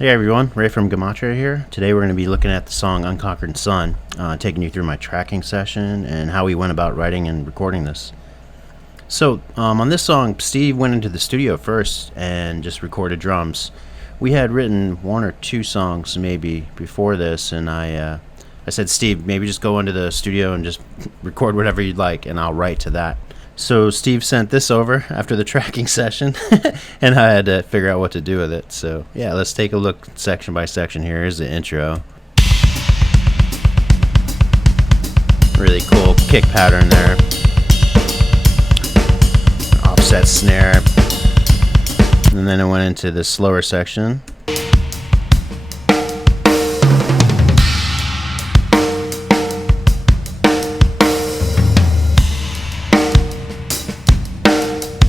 Hey everyone, Ray from Gematria here. Today we're going to be looking at the song Unconquered Sun, taking you through my tracking session and how we went about writing and recording this. So on this song, Steve went into the studio first and just recorded drums. We had written one or two songs maybe before this, and I said, Steve, maybe just go into the studio and just record whatever you'd like, and I'll write to that. So Steve sent this over after the tracking session, and I had to figure out what to do with it. So yeah, let's take a look section by section here. Here's the intro. Really cool kick pattern there. Offset snare. And then I went into the slower section.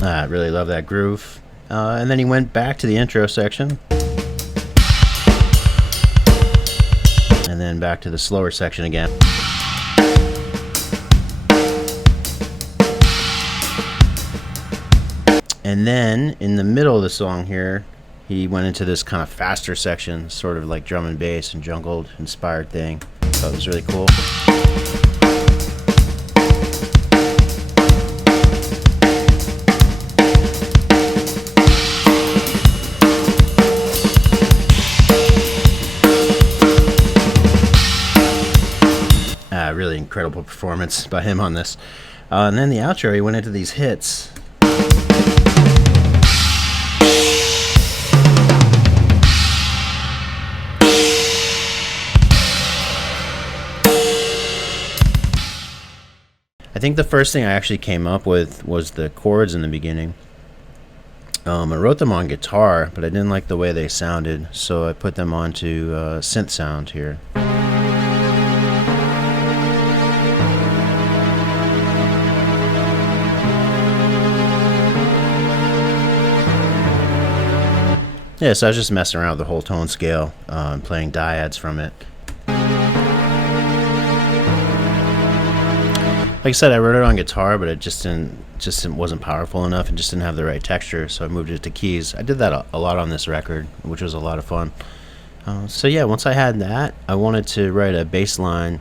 I really love that groove. And then he went back to the intro section. And then back to the slower section again. And then in the middle of the song here, he went into this kind of faster section, sort of like drum and bass and jungle inspired thing. So it was really cool. Really incredible performance by him on this. And then the outro, he went into these hits. I think the first thing I actually came up with was the chords in the beginning. I wrote them on guitar, but I didn't like the way they sounded, so I put them onto synth sound here. Yeah, so I was just messing around with the whole tone scale, playing dyads from it. Like I said, I wrote it on guitar, but it wasn't powerful enough and just didn't have the right texture, so I moved it to keys. I did that a lot on this record, which was a lot of fun. So yeah, once I had that, I wanted to write a bass line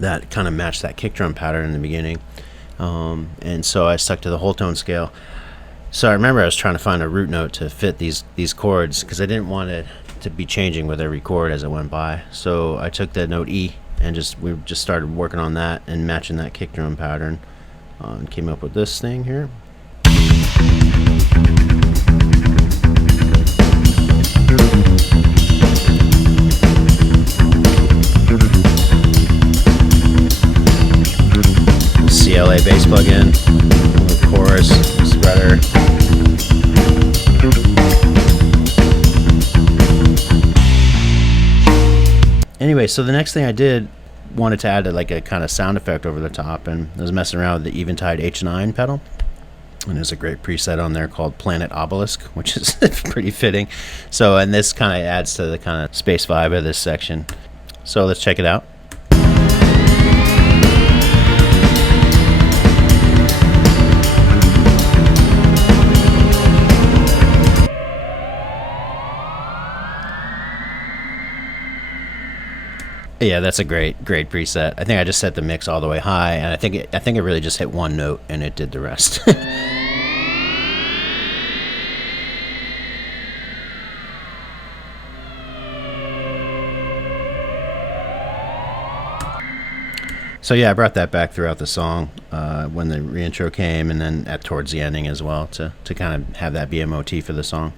that kind of matched that kick drum pattern in the beginning, and so I stuck to the whole tone scale. So I remember I was trying to find a root note to fit these chords because I didn't want it to be changing with every chord as it went by. So I took the note E and we just started working on that and matching that kick drum pattern, and came up with this thing here. CLA bass plugin, chorus, spreader. Anyway, so the next thing I did, wanted to add like a kind of sound effect over the top, and I was messing around with the Eventide H9 pedal, and there's a great preset on there called Planet Obelisk, which is pretty fitting. So, and this kind of adds to the kind of space vibe of this section. So let's check it out. Yeah, that's a great preset. I think I just set the mix all the way high, and I think it really just hit one note and it did the rest. So yeah, I brought that back throughout the song when the reintro came, and then towards the ending as well to kind of have that be a motif for the song.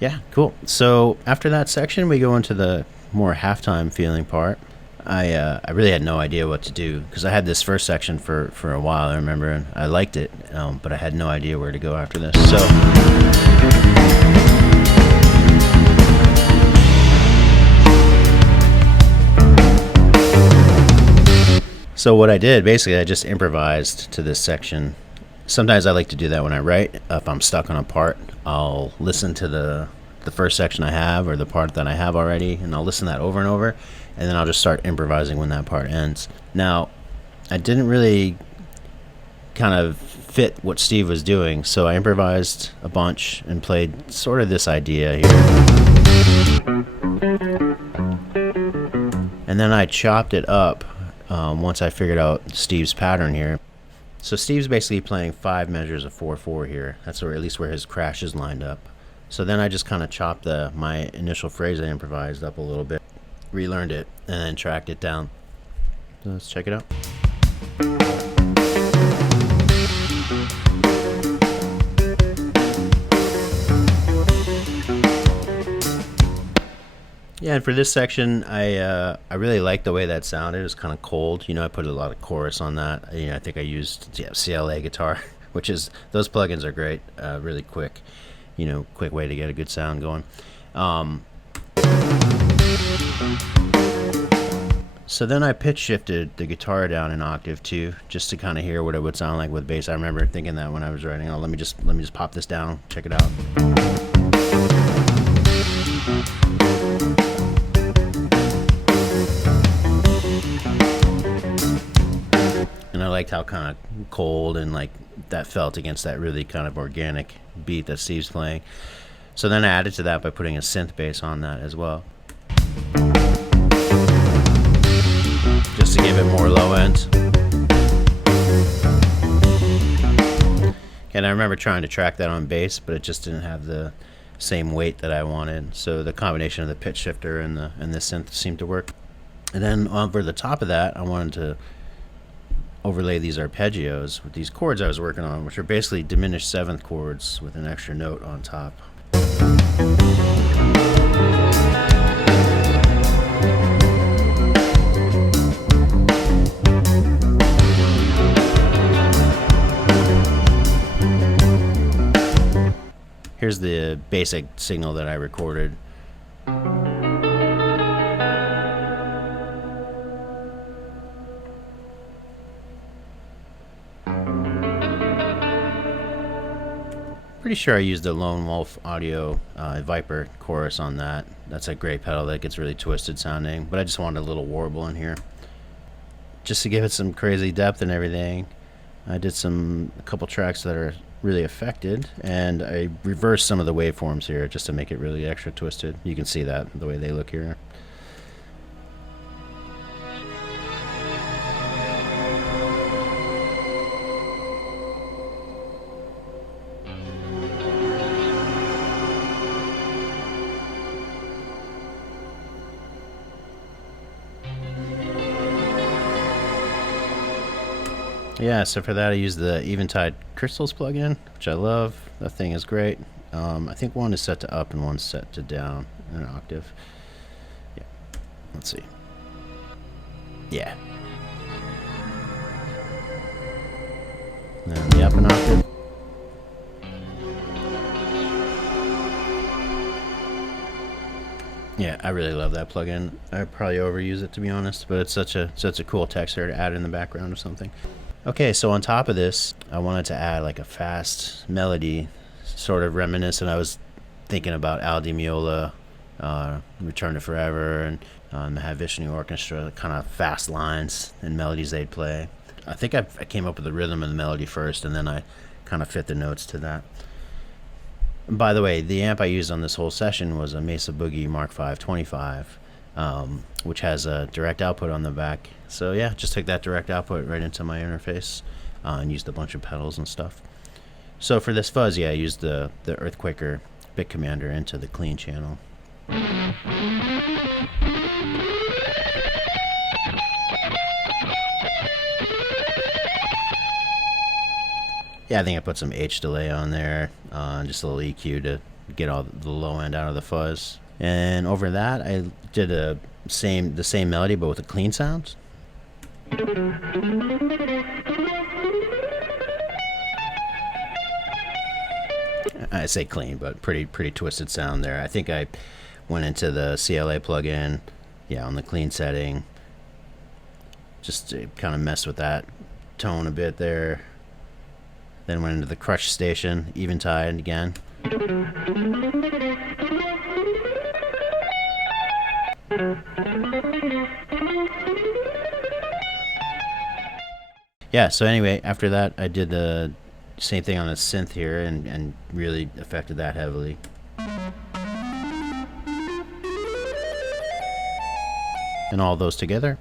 Yeah, cool. So after that section, we go into the more halftime feeling part. I really had no idea what to do because I had this first section for a while, I remember, and I liked it, but I had no idea where to go after this. So what I did, basically, I just improvised to this section. Sometimes I like to do that when I write. If I'm stuck on a part, I'll listen to the first section I have or the part that I have already, and I'll listen to that over and over, and then I'll just start improvising when that part ends. Now, I didn't really kind of fit what Steve was doing, so I improvised a bunch and played sort of this idea here. And then I chopped it up once I figured out Steve's pattern here. So Steve's basically playing 5 measures of 4/4 here. That's where, at least where his crash is lined up. So then I just kind of chopped my initial phrase I improvised up a little bit, relearned it, and then tracked it down. So let's check it out. Yeah, and for this section, I really liked the way that sounded. It was kind of cold. You know, I put a lot of chorus on that. You know, I think I used CLA guitar, which is, those plugins are great. Really quick, you know, quick way to get a good sound going. So then I pitch shifted the guitar down an octave too, just to kind of hear what it would sound like with bass. I remember thinking that when I was writing. Oh, let me just pop this down, check it out. And I liked how kind of cold and like that felt against that really kind of organic beat that Steve's playing. So then I added to that by putting a synth bass on that as well, just to give it more low end. And I remember trying to track that on bass, but it just didn't have the same weight that I wanted. So the combination of the pitch shifter and the synth seemed to work. And then over the top of that, I wanted to overlay these arpeggios with these chords I was working on, which are basically diminished 7th chords with an extra note on top. Here's the basic signal that I recorded. Pretty sure I used the Lone Wolf Audio Viper chorus on that. That's a great pedal that gets really twisted sounding, but I just wanted a little warble in here, just to give it some crazy depth and everything. I did a couple tracks that are really affected, and I reversed some of the waveforms here just to make it really extra twisted. You can see that the way they look here. Yeah, so for that I used the Eventide Crystals plugin, which I love. That thing is great. I think one is set to up and one's set to down in an octave. Yeah, let's see. Yeah. And then the up an octave. Yeah, I really love that plugin. I probably overuse it, to be honest, but it's such a cool texture to add in the background of something. Okay, so on top of this, I wanted to add like a fast melody, sort of reminiscent. I was thinking about Al Di Meola, Return to Forever, and the Mahavishnu Orchestra, kind of fast lines and melodies they'd play. I think I came up with the rhythm of the melody first, and then I kind of fit the notes to that. And by the way, the amp I used on this whole session was a Mesa Boogie Mark V 25. Which has a direct output on the back. So yeah, just took that direct output right into my interface and used a bunch of pedals and stuff. So for this fuzz, yeah, I used the Earthquaker bit commander into the clean channel. Yeah, I think I put some H delay on there, just a little EQ to get all the low end out of the fuzz. And over that, I did the same melody, but with a clean sound. I say clean, but pretty twisted sound there. I think I went into the CLA plugin, yeah, on the clean setting, just to kind of mess with that tone a bit there. Then went into the crush station, Eventide again. Yeah, so anyway, after that I did the same thing on a synth here and really affected that heavily. and all those together.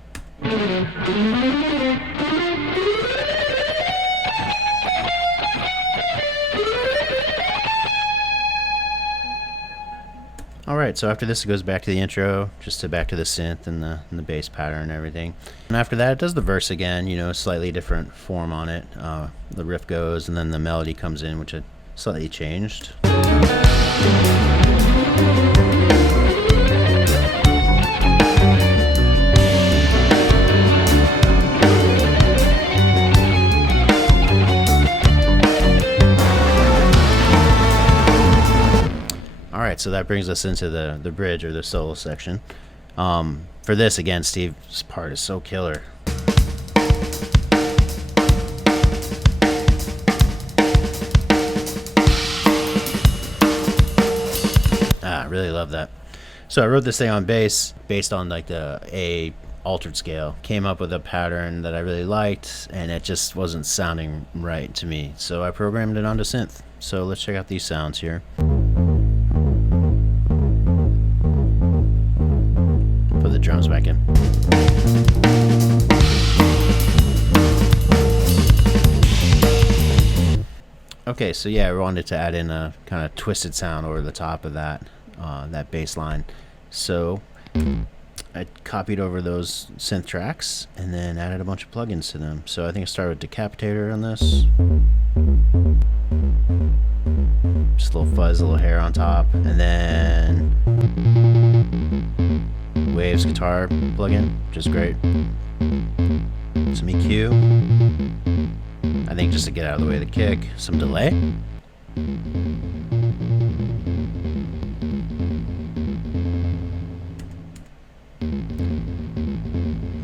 Alright, so after this it goes back to the intro, just back to the synth and the bass pattern and everything. And after that it does the verse again, you know, slightly different form on it. The riff goes and then the melody comes in, which it slightly changed. Alright, so that brings us into the bridge or the solo section. For this, again, Steve's part is so killer. I really love that. So I wrote this thing on bass based on like the A altered scale. Came up with a pattern that I really liked, and it just wasn't sounding right to me. So I programmed it onto synth. So let's check out these sounds here. Put the drums back in. Okay, so yeah, I wanted to add in a kind of twisted sound over the top of that bass line. So I copied over those synth tracks and then added a bunch of plugins to them. So I think I started with Decapitator on this. Just a little fuzz, a little hair on top. And then Waves guitar plugin, which is great. Some EQ. I think just to get out of the way of the kick. Some delay.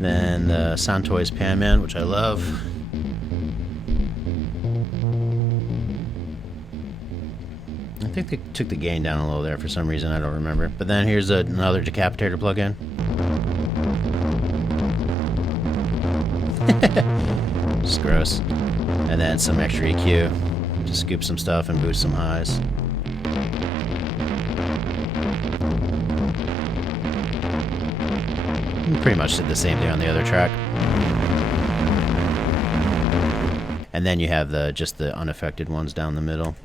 Then the Soundtoys Pan Man, which I love. I think they took the gain down a little there for some reason, I don't remember. But then here's another Decapitator plugin. Just gross. And then some extra EQ to scoop some stuff and boost some highs. Pretty much did the same thing on the other track. And then you have just the unaffected ones down the middle.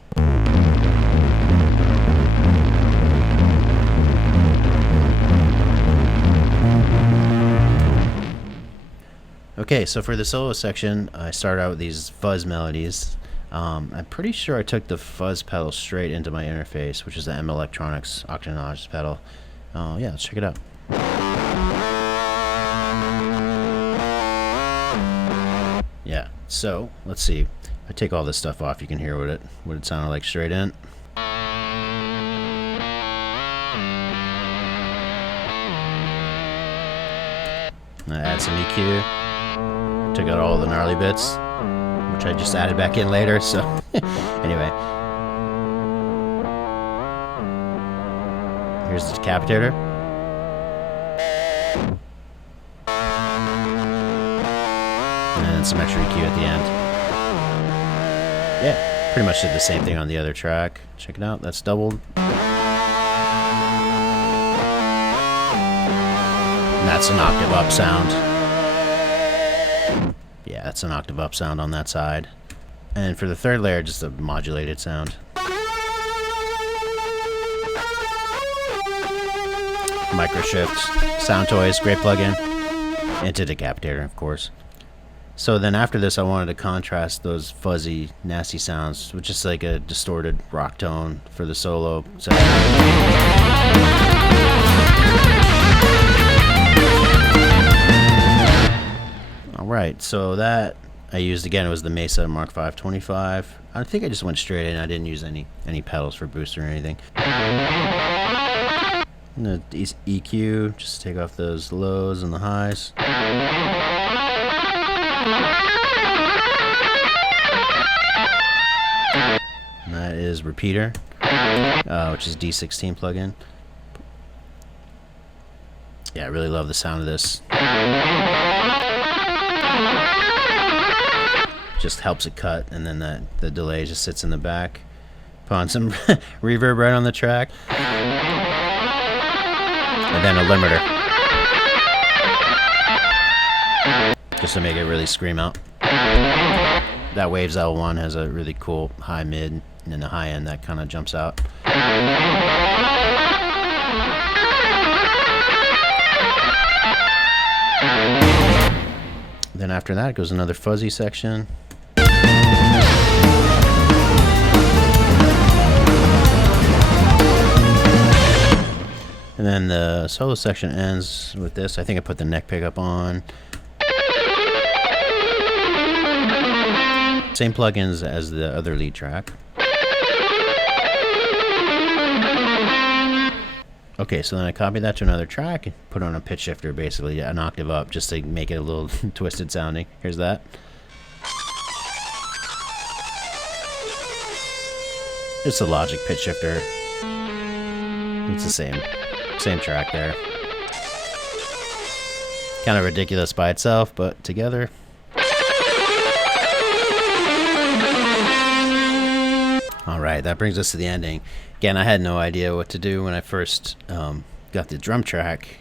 Okay, so for the solo section, I started out with these fuzz melodies. I'm pretty sure I took the fuzz pedal straight into my interface, which is the M Electronics Octanage pedal. Yeah, let's check it out. Yeah, so let's see. If I take all this stuff off, you can hear what it sounded like straight in. I add some EQ. Took out all the gnarly bits, which I just added back in later, so anyway. Here's the Decapitator. And then some extra EQ at the end. Yeah, pretty much did the same thing on the other track. Check it out, that's doubled. And that's an octave up sound. Yeah, that's an octave up sound on that side. And for the third layer, just a modulated sound. Microshift, Soundtoys, great plugin. Into Decapitator, of course. So then after this, I wanted to contrast those fuzzy, nasty sounds with just like a distorted rock tone for the solo section. Alright, so that I used again, it was the Mesa Mark V 25. I think I just went straight in, I didn't use any pedals for boost or anything. And the EQ, just take off those lows and the highs. And that is Repeater, which is D16 plugin. Yeah, I really love the sound of this. Just helps it cut, and then the delay just sits in the back. Put on some reverb right on the track. And then a limiter. just to make it really scream out. That Waves L1 has a really cool high mid, and then the high end that kind of jumps out. Then after that goes another fuzzy section. And then the solo section ends with this. I think I put the neck pickup on. Same plugins as the other lead track. Okay, so then I copied that to another track and put on a pitch shifter, basically an octave up, just to make it a little twisted sounding. Here's that. It's a Logic pitch shifter. It's the same track there. Kind of ridiculous by itself, but together. Alright, that brings us to the ending. Again, I had no idea what to do when I first got the drum track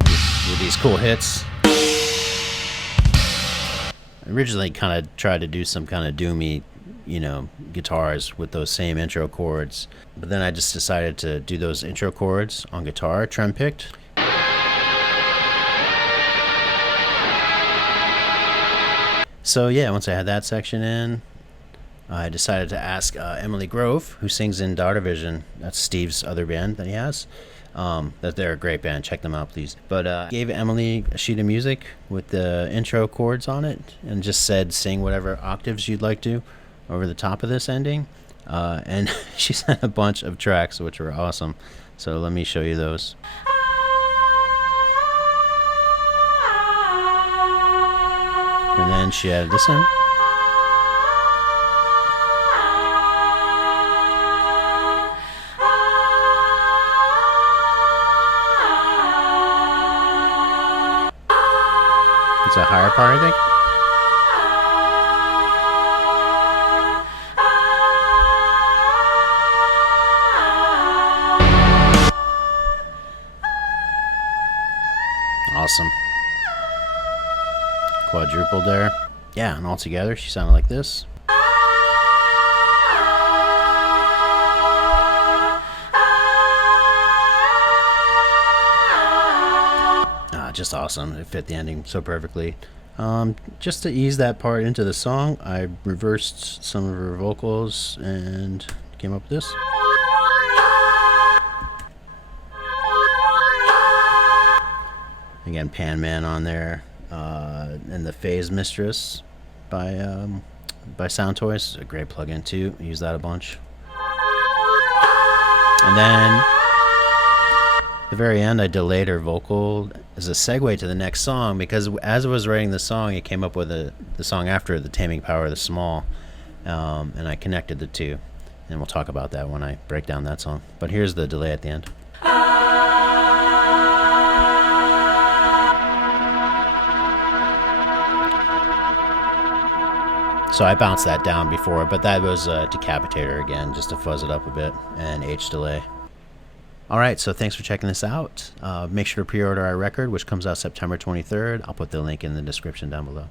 with these cool hits. I originally kind of tried to do some kind of doomy, guitars with those same intro chords. But then I just decided to do those intro chords on guitar, trem picked. So yeah, once I had that section in, I decided to ask Emily Grove, who sings in Daughter Vision. That's Steve's other band that he has. That they're a great band. Check them out, please. But gave Emily a sheet of music with the intro chords on it, and just said, sing whatever octaves you'd like to over the top of this ending. And she sent a bunch of tracks, which were awesome. So let me show you those. And then she added this in. It's a higher part, I think. Awesome. Quadruple there. Yeah, and all together she sounded like this. Just awesome. It fit the ending so perfectly. Just to ease that part into the song, I reversed some of her vocals and came up with this. Again, Pan Man on there, and the Phase Mistress by Sound Toys, a great plugin too. I use that a bunch. And then at the very end, I delayed her vocal as a segue to the next song, because as I was writing the song, it came up with the song after, The Taming Power of the Small, and I connected the two, and we'll talk about that when I break down that song. But here's the delay at the end. So I bounced that down before, but that was a decapitator again, just to fuzz it up a bit, and H delay. Alright, so thanks for checking this out. Make sure to pre-order our record, which comes out September 23rd. I'll put the link in the description down below.